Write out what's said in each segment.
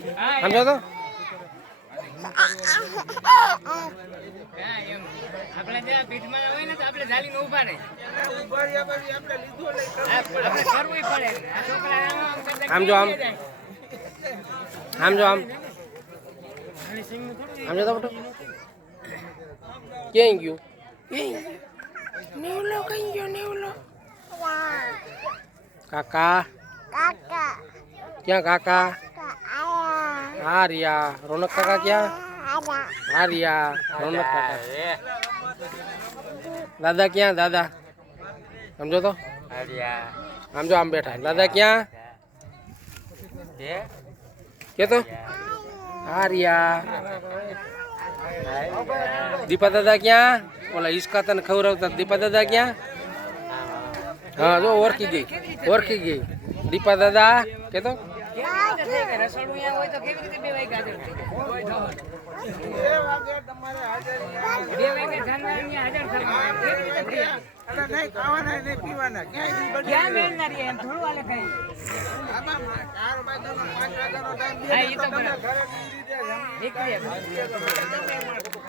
સમજો તો. આપણે જે પીઠમાં હોય ને તો આપણે ઝાલીને ઊભા રહે આપણે કરવું પડે આ છોકરા આમ આમ કરતા આમ જો આમ. આમ જો આમ. આમ જો તો બેટો ગયું? નેવલો કઈ ગયો નેવલો? કાકા. ક્યાં કાકા? હા રિયા. રોનક કાકા ક્યાં? હા રિયા. રોનક કાકા. દાદા ક્યાં? દાદા. સમજો તો. આમ જો આમ બેઠા. દાદા ક્યાં? કે તો? હા રિયા. દીપા દાદા ક્યાં? ઓલા હિસકા તને ખવડાવતા દીપા દાદા ક્યાં? હા જો ઓળખી ગઈ. ઓળખી ગઈ. દીપા દાદા કે તો કેવી રીતે થઈ ગઈ? રસોડું અહીંયા હોય તો કેવી રીતે બે વાગ્યા હાજર થઈ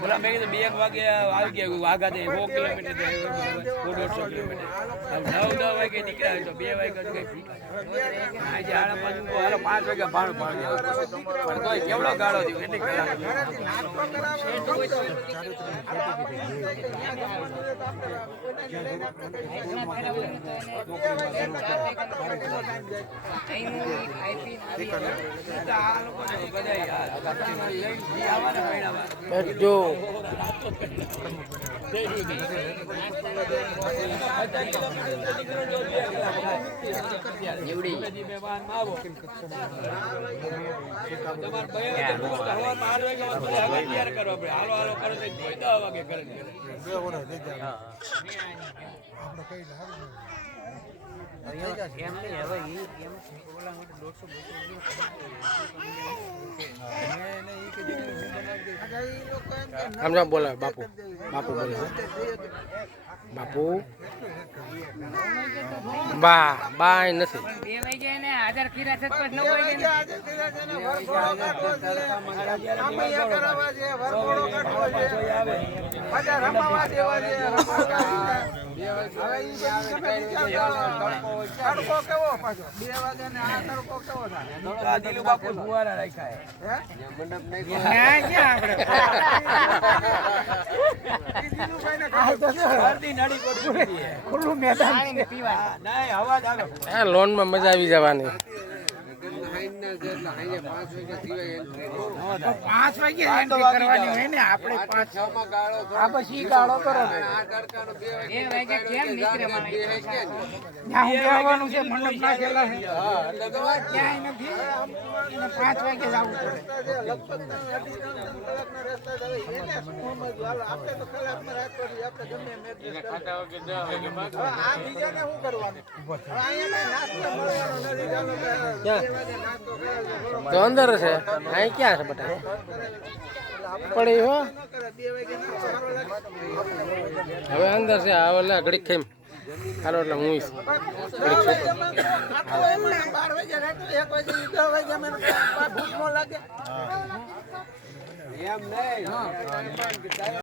બોલા મેં કીધું બે એક વાગે આવી ગયા વાઘા દે કિલોમીટર નવ દસ વાગે નીકળ્યા બે વાગે કઈ પાંચ હાલો પાંચ પણ કોઈ કેવડો ગાળો થયો કલાક લઈને જે આવવાના પરિણામ તમારે બે વાગે નું તો હવારમાં આઠ વાગે બધા હવે તૈયાર કરવા પડે હાલો હાલો કરો આમ જો બોલાવે બાપુ. બાપુ બોલે બાપુ. બા બા નથી. બે વાગે એને હાજર કર્યા છે તો નવ વાગે ને. દિલુ બાપુ ફુવારા રાખ્યા હે. અડધી નળી કોઠી દીધી હે. પાણીને પીવા હા, નહીં, અવાજ આવે હા લોનમાં મજા આવી જવાની પાંચ વાગે એન્ટ્રી કરવાની હોય ને આપણે પાંચ. આ પછી ગાળો કરો. બે વાગે કેમ નીકળે માણસ? ત્યાં કહેવાનું છે મંડપ નાખેલા છે. ક્યાંય નથી. પાંચ વાગે જવું પડે. તો અંદર છે. અહીં ક્યાં છે બધા પડી હો. હવે અંદર છે, આ ઓલા ઘડીક ખાઈ હાલો એટલે હું. એમ નહીં.